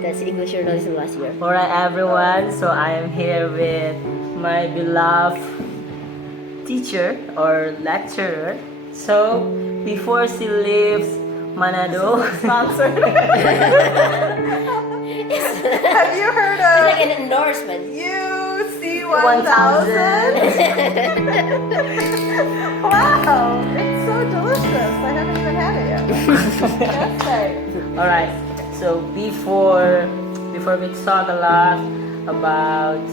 That's English journalism last year. Alright everyone, so I am here with my beloved teacher or lecturer. So before she leaves Manado, Sponsor. Have you heard It's of like an endorsement. UC 1000? Wow, it's so delicious. I haven't even had it yet. That's right. alright. So before we talk a lot about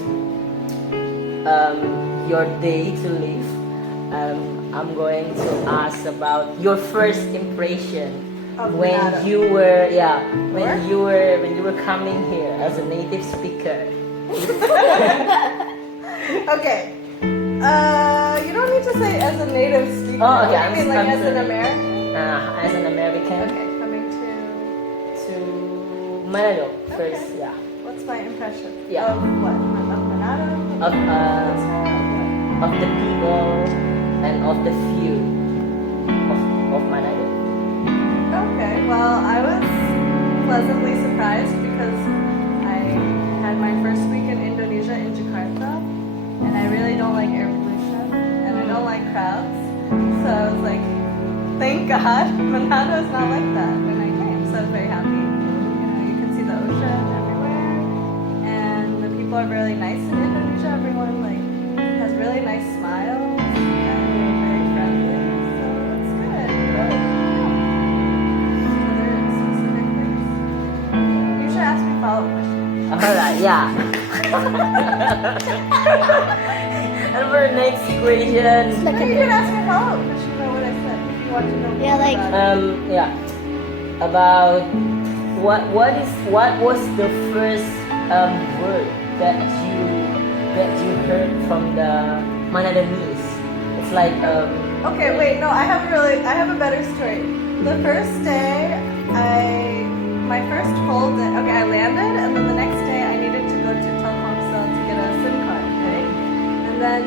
your day to live, I'm going to ask about your first impression Of when Manado. you were Where? when you were coming here as a native speaker. Okay. You don't need to say as a native speaker. Oh, okay, I mean, like I'm as an sorry. American. As an American Okay, coming to Manado first, Okay. yeah. What's my impression? Yeah. Of what? Of Manado? Of of the people and of the view of Manado. Okay, well, I was pleasantly surprised because I had my first week in Indonesia in Jakarta, and I really don't like air pollution, and I don't like crowds. So I was like, thank God, Manado is not like that when I came. So I was very happy. You can see the ocean everywhere, and the people are really nice in Indonesia. Everyone like has really nice smiles, and they're very friendly. So it's good. Other specific things? You should ask me follow-up questions. Alright, yeah. And for next question, No, you can ask me follow-up questions about what I said if you want to know more Yeah, like, about it. yeah, about what was the first word that you heard from the Manadonese? It's like Okay, wait, no, I have a better story. The first day, my first whole day, okay, I landed, and then the next day I needed to go to Telkomsel to get a SIM card, right? And then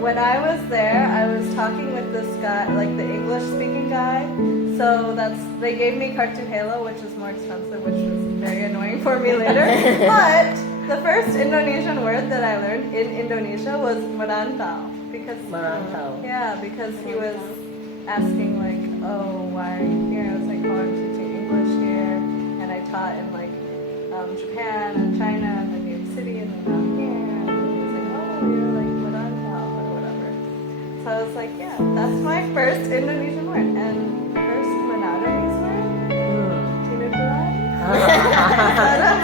when I was there, I was talking with this guy, like the English-speaking guy. So they gave me Kartu Halo, which is more expensive, which was very annoying for me later. But the first Indonesian word that I learned in Indonesia was merantau, because Marantau. yeah, because he was asking like, oh, why are you here? I was like, oh, I'm teaching English here, and I taught in like Japan and China and then New York City and then down here. And he was like, oh, you're like merantau or whatever. So I was like, yeah, that's my first Indonesian word, and first Manadonese word, tinutuan.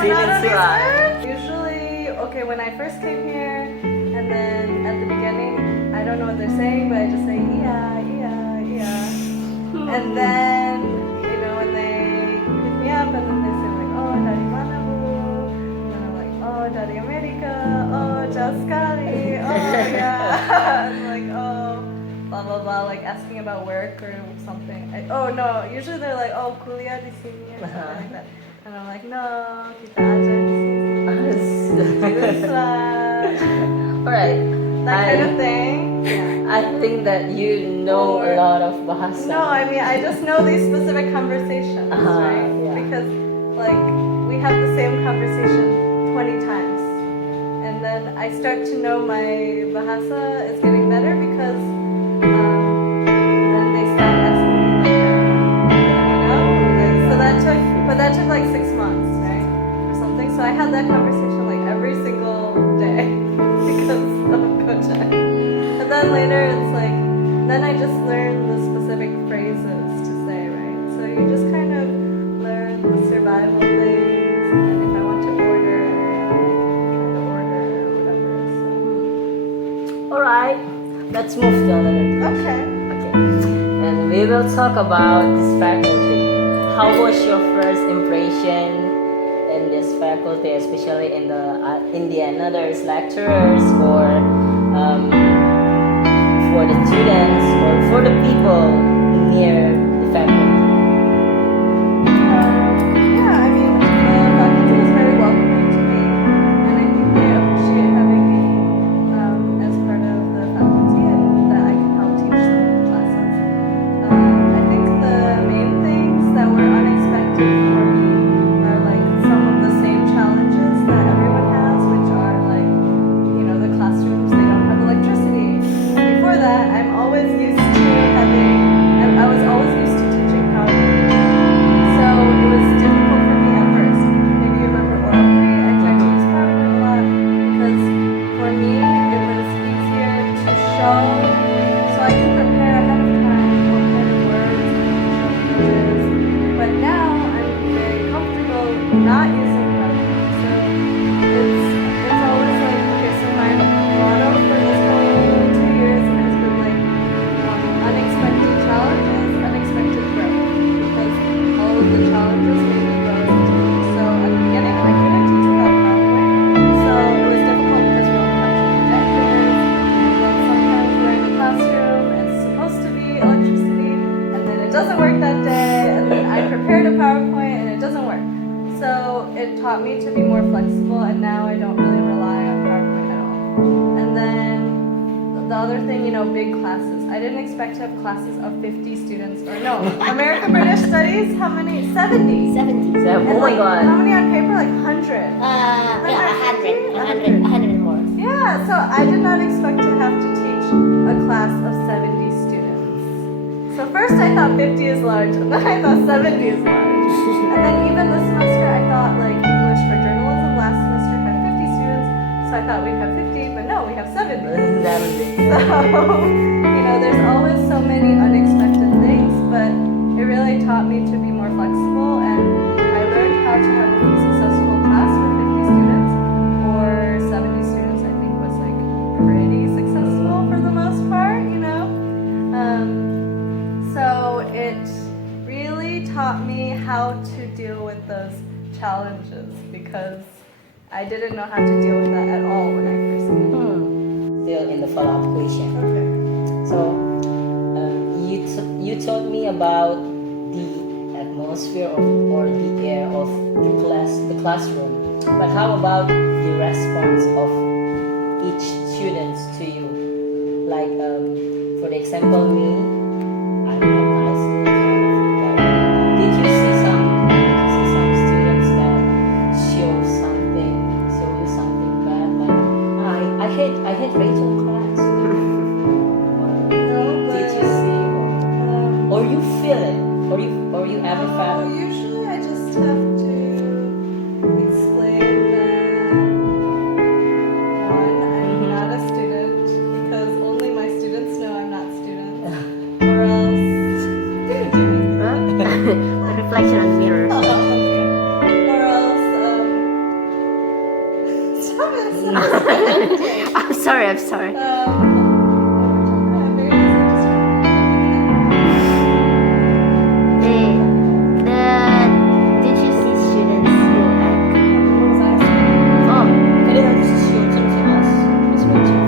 Tinutuan. Usually, okay, when I first came here, and then at the beginning, I don't know what they're saying, but I just say iya, iya, iya. And then, when they pick me up, and then they say like, oh, dari mana bu? And then I'm like, oh, dari Amerika. Oh, jauh sekali. Oh, yeah. I'm like, oh, blah blah blah, like asking about work or something. No, usually they're like, oh, kuliah di sini or something like that. And I'm like, no, kita aja di sini. Jurusan. Alright. That kind of thing. I think that you know a lot of bahasa. No, I mean, I just know these specific conversations, right? Yeah. Because, like, we have the same conversation 20 times. And then I start to know my bahasa is getting better because then they start asking me, like, that took like 6 months, right? Or something. So I had that conversation like every single day because of Gojek. And then later it's like, then I just learned the specific phrases to say, right? So you just kind of learn the survival things, and if I want to order, try to order or whatever. Alright, let's move to another. Okay. Okay. And we will talk about this faculty. How was your first impression in this faculty, especially in the another lecturers or for the students or for the people near the faculty? Yeah, I mean, the faculty was very welcoming to me, and I think they appreciate having me as part of the faculty and that I can help teach some of the classes. I think the main things that were unexpected for me are like some of not using PowerPoint. So it's always like, okay, so my motto for this whole 2 years has been like unexpected challenges, unexpected growth, because all of the challenges made me grow as a teacher. So at the beginning, I couldn't teach without PowerPoint, so it was difficult because we only have 2 projectors, and then sometimes we're in the classroom and it's supposed to be electricity, and then it doesn't work that day, and then I prepared a PowerPoint and it doesn't work. So it taught me to be more flexible, and now I don't really rely on PowerPoint at all. And then the other thing, big classes. I didn't expect to have classes of 50 students, or no, American British Studies, how many? 70. 70. Oh And my god. How many on paper? Like 100. Yeah, 100 more. Yeah, so I did not expect to have to teach a class of 70 students. So first I thought 50 is large, and then I thought 70 is large. And then even this semester I thought like English for journalism last semester had 50 students, so I thought we'd have 50, but no, we have 70. So, there's always so many unexpected things, but it really taught me to be more flexible, and I learned how to have a successful class with 50 students, or 70 students I think was like pretty successful for the most part. So it really taught me how to deal with those challenges, because I didn't know how to deal with that at all when I first came. Still in the follow-up question. Okay. So, you told me about the atmosphere or the air of the classroom. But how about the response of each student to you? Like, for the example, me, I'm nice. Did you see some students that show you something bad? Like, I hate Rachel in class. Did you see, or you feel it, or you ever felt it? Usually I just have to explain that one, I'm not a student, because only my students know I'm not a student, or else A reflection on the mirror. or else stop it. I'm sorry. I'm very easily Did you see students who like, distracted. oh, Kaya lang sa show sa us, Miss Rachel.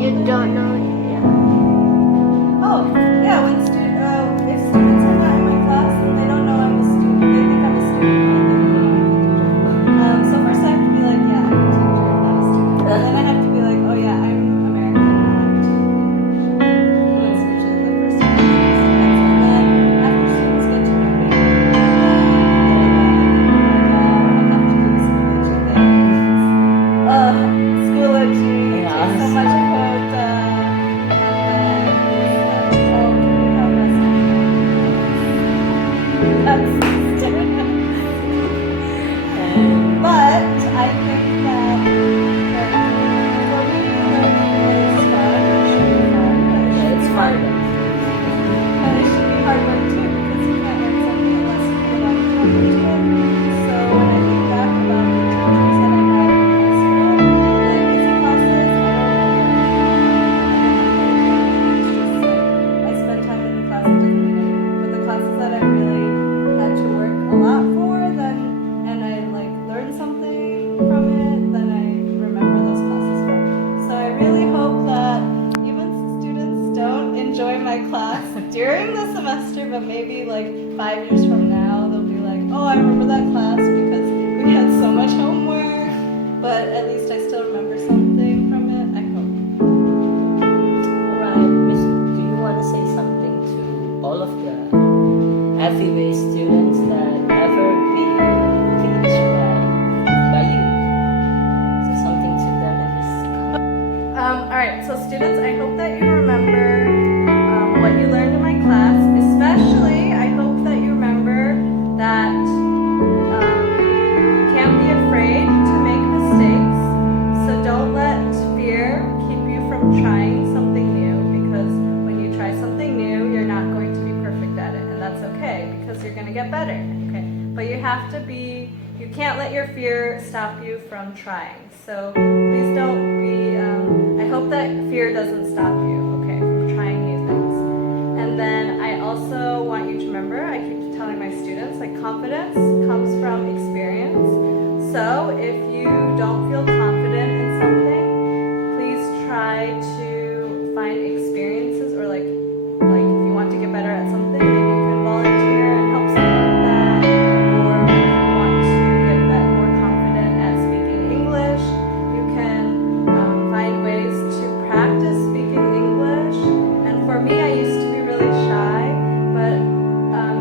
you don't know? Yeah. Oh, yeah, when if students are not in my class and they don't know I'm a student, they think I'm a student. So first I have to be like, yeah, I'm a teacher, not a student. And then I have to be like, oh yeah, I'm American, not That's usually the first time. And then after students get to know me, I have to do some teaching things. Schoology, Yes. so much about but I think that for me, learning is fun. It should be fun. But it should It's be fun. hard. But it should be hard work too, because you can't learn something unless you put a lot of time into it. So when I think back about the teachers that I had in high school, the easy classes, I spent time in the class, it doesn't mean anything. But the classes that I really had to work a lot for, and I like learned something from it, then I remember those classes from. So I really hope that even students don't enjoy my class during the semester, but maybe like 5 years from now, they'll be like, oh, I remember that class because we had so much homework, but at least I still remember something from it, I hope. Alright, Miss, do you want to say something to all of the FEB students that ever been teached by you? Say something to them in this. Alright, so students, I hope that you remember what you learned in my class. Especially, I hope that you remember that you can't be afraid to make mistakes. So don't let fear keep you from trying something new, because when you try something new, you're not going to be perfect at it. And that's okay, because you're going to get better. Okay. but you have to be, you can't let your fear stop you from trying. So please don't be, I hope that fear doesn't stop you, okay, from trying new things. And then I also want you to remember, I keep telling my students, like confidence comes from experience. So if you don't feel confident in something, please try to find experiences, or like if you want to get better at something, maybe you can volunteer and help someone with that. Or if you want to get more confident at speaking English, you can find ways to practice speaking English. And for me, I used to be really shy, but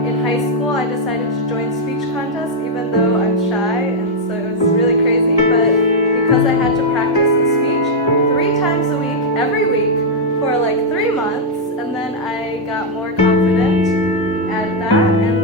in high school I decided to join speech contests even though I'm shy, and so it was really crazy, but because I had to practice the speech 3 times a week, every week, for like 3 months, and then I got more confident at that, and